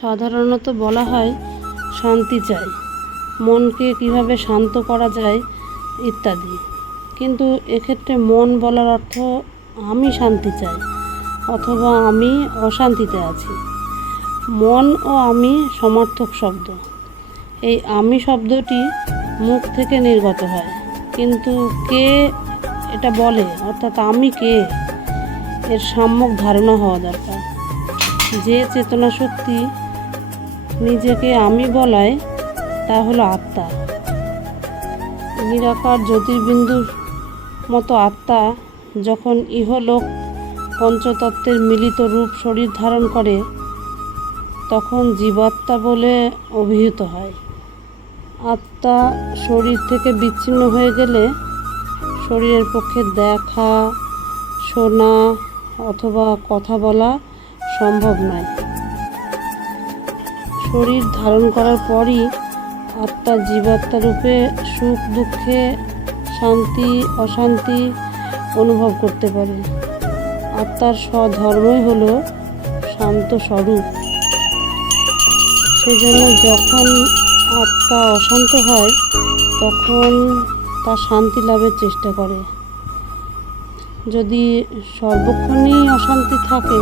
সাধারণত বলা হয় শান্তি চাই, মনকে কিভাবে শান্ত করা যায় ইত্যাদি। কিন্তু এক্ষেত্রে মন বলার অর্থ আমি শান্তি চাই অথবা আমি অশান্তিতে আছি। মন ও আমি সমার্থক শব্দ। এই আমি শব্দটি মুখ থেকে নির্গত হয়, কিন্তু কে এটা বলে, অর্থাৎ আমি কে, এর সম্যক ধারণা হওয়া দরকার। যে চেতনা শক্তি নিজেকে আমি বলায় তা হলো আত্মা। নিরাকার জ্যোতির্বিন্দুর মতো আত্মা যখন ইহলোক পঞ্চতত্ত্বের মিলিত রূপ শরীর ধারণ করে তখন জীবাত্মা বলে অভিহিত হয়। আত্মা শরীর থেকে বিচ্ছিন্ন হয়ে গেলে শরীরের পক্ষে দেখা, শোনা অথবা কথা বলা সম্ভব নয়। শরীর ধারণ করার পরই আত্মা জীবাত্মা রূপে সুখ দুঃখে, শান্তি অশান্তি অনুভব করতে পারে। আত্মার স্বধর্মই হলো শান্ত স্বরূপ। সেজন্য যখন আত্মা অশান্ত হয় তখন তা শান্তি লাভের চেষ্টা করে। যদি সর্বক্ষণই অশান্তি থাকে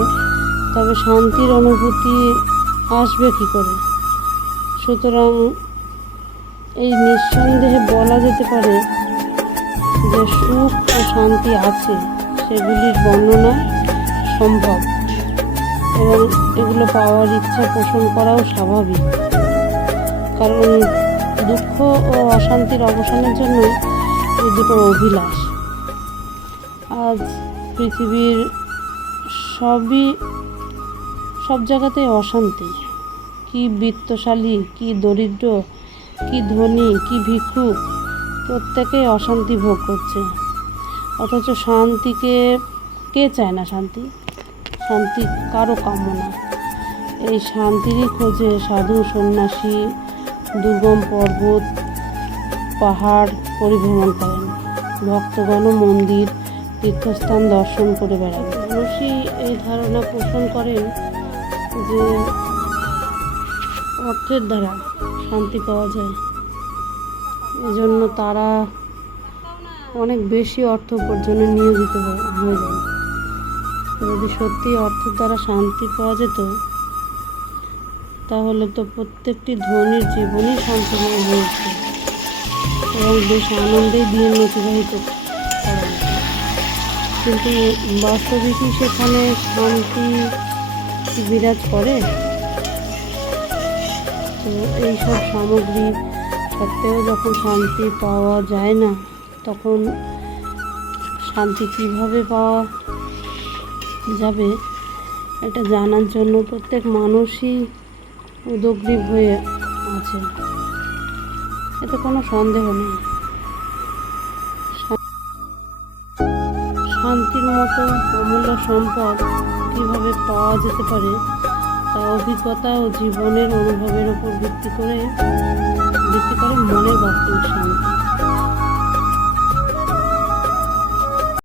তবে শান্তির অনুভূতি আসবে কী করে? সুতরাং এই নিঃসন্দেহে বলা যেতে পারে যে সুখ ও শান্তি আছে, সেগুলির বর্ণনা সম্ভব এবং এগুলো পাওয়ার ইচ্ছা পোষণ করাও স্বাভাবিক। কারণ দুঃখ ও অশান্তির অবসানের জন্য এই দুটোর অভিলাষ। আজ পৃথিবীর সব জায়গাতেই অশান্তি। কি বিত্তশালী, কি দরিদ্র, কি ধনী, কি ভিক্ষুক, প্রত্যেকেই অশান্তি ভোগ করছে। অথচ শান্তিকে কে চায় না? শান্তি কারো কাম্য না। এই শান্তিরই খোঁজে সাধু সন্ন্যাসী দুর্গম পর্বত পাহাড় পরিভ্রমণ করেন। ভক্তগণ মন্দির তীর্থস্থান দর্শন করে বেড়ান। মানুষই এই ধারণা পোষণ করেন যে অর্থের দ্বারা শান্তি পাওয়া যায়। এজন্য তারা অনেক বেশি অর্থ উপার্জনে নিয়োজিত হয়ে যায়। যদি সত্যি অর্থের দ্বারা শান্তি পাওয়া যেত তাহলে তো প্রত্যেকটি ধনীর জীবনই শান্তিময় হয়ে উঠত এবং বেশ আনন্দেই দিন অতিবাহিত করা যেত। কিন্তু বাস্তবিকই সেখানে শান্তি বিরাজ করে? তো এইসব সামগ্রী সত্ত্বেও যখন শান্তি পাওয়া যায় না, তখন শান্তি কীভাবে পাওয়া যাবে এটা জানার জন্য প্রত্যেক মানুষই উদগ্রীব হয়ে আছে। এতে কোনো সন্দেহ নেই। শান্তির মতো অমূল্য সম্পদ কীভাবে পাওয়া যেতে পারে তা অভিজ্ঞতা ও জীবনের অনুভবের উপর ভিত্তি করে মনের বাস্তবিক শান্তি।